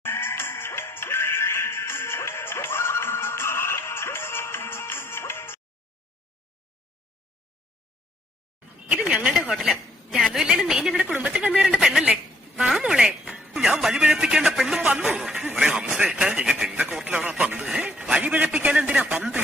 ഇത് ഞങ്ങളുടെ ഹോട്ടലാ. രാഘവില്ലേലും നീ ഞങ്ങളുടെ കുടുംബത്തിൽ വന്നു കയറേണ്ട പെണ്ണല്ലേ? വാ മോളെ. ഞാൻ വഴിപിഴപ്പിക്കേണ്ട പെണ്ണും വന്നു. നിന്റെ കോട്ടിലാണ് പന്ത്. വഴിപിഴപ്പിക്കാൻ എന്തിനാ പന്ത്?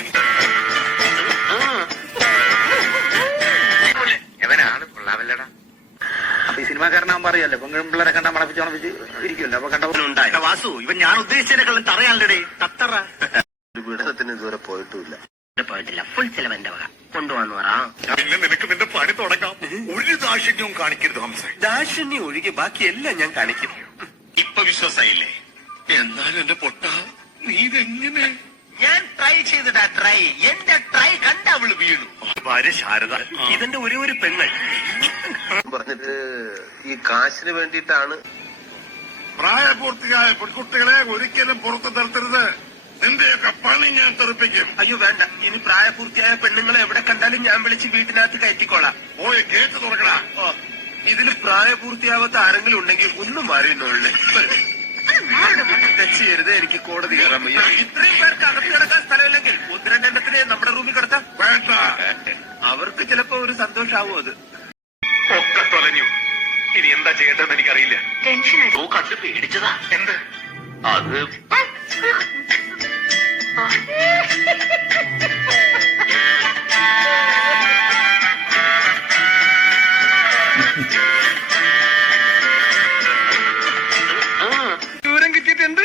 എവനാണ് കൊള്ളാവല്ലടാ. അപ്പൊ ഈ സിനിമാക്കാരനാകുമ്പോ അറിയാലോ, പെൺപിള്ളേരെ കണ്ടാ മണപ്പിച്ച് ഇരിക്കുമല്ലോ. അപ്പൊ കണ്ടവനുണ്ടായി വാസു, ഇവൻ ഞാൻ ഉദ്ദേശിച്ചതിനെക്കാളും തറയാണല്ലേ തത്തറ. ഒരു പീഡനത്തിന് ഇതുവരെ പോയിട്ടുമില്ല. പോയിട്ടില്ല. ഫുൾ ചെലവ് എന്റെ വക. കൊണ്ടുപോകാന്ന് പറ. പിന്നെ നിനക്ക് നിന്റെ പണി തുടങ്ങാം. ഒരു ദാക്ഷിണ്യവും കാണിക്കരുത് ഹംസ. ദാക്ഷിണ്യം ഒഴികെ ബാക്കിയെല്ലാം ഞാൻ കാണിക്കും. ഇപ്പൊ വിശ്വാസായില്ലേ? എന്നാലും എന്റെ പൊട്ട, നീ ഇതെങ്ങനെ? ഞാൻ ട്രൈ ചെയ്തിട്ടാ ട്രൈ. എന്റെ ട്രൈ കണ്ട അവള് വീണു. ഭാര്യ ശാരദ, ഇതെന്റെ ഒരേ ഒരു പെങ്ങൾ. പറഞ്ഞിട്ട് ഈ കാശിന് വേണ്ടിയിട്ടാണ്. പ്രായപൂർത്തിയായ പെൺകുട്ടികളെ ഒരിക്കലും പുറത്തു നിർത്തരുത്. നിന്റെയൊക്കെ പണി ഞാൻ തെറിപ്പിക്കും. അയ്യോ വേണ്ട. ഇനി പ്രായപൂർത്തിയായ പെണ്ണുങ്ങളെ എവിടെ കണ്ടാലും ഞാൻ വിളിച്ച് വീട്ടിനകത്ത് കയറ്റിക്കോളാം. പോയി കേട്ട് തുറക്കടാ. ഓ, ഇതില് പ്രായപൂർത്തിയാവാത്ത ആരെങ്കിലും ഉണ്ടെങ്കിൽ ഒന്നും മാറിയുന്നുള്ളേ. ടച്ച് ചെയ്യരുത്, എനിക്ക് കോടതി കയറാൻ വയ്യ. ഇത്രയും പേർക്ക് അകത്ത് കിടക്കാൻ സ്ഥലമില്ലെങ്കിൽ ഒന്ന് രണ്ടെണ്ണത്തിനെ നമ്മുടെ റൂമിൽ കിടത്താം. വേണ്ട, അവർക്ക് ചിലപ്പോ ഒരു സന്തോഷാവും അത്. ഒക്കെ തൊലഞ്ഞു. ഇനി എന്താ ചെയ്യേണ്ടതെന്ന് എനിക്കറിയില്ല. ടെൻഷൻ കണ്ട് പേടിച്ചതാ. എന്ത് അത്? ദൂരം കിട്ടിയിട്ടുണ്ട്.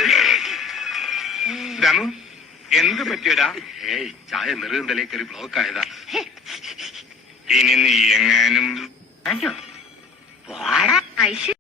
ദമു, എന്ത് പറ്റിയടാ? ഏയ്, ചായ നെറുകന്തലേ കയറി ബ്ലോക്ക് ആയതാ. ഇനി നീ എങ്ങാനും ഐശ്വര്യ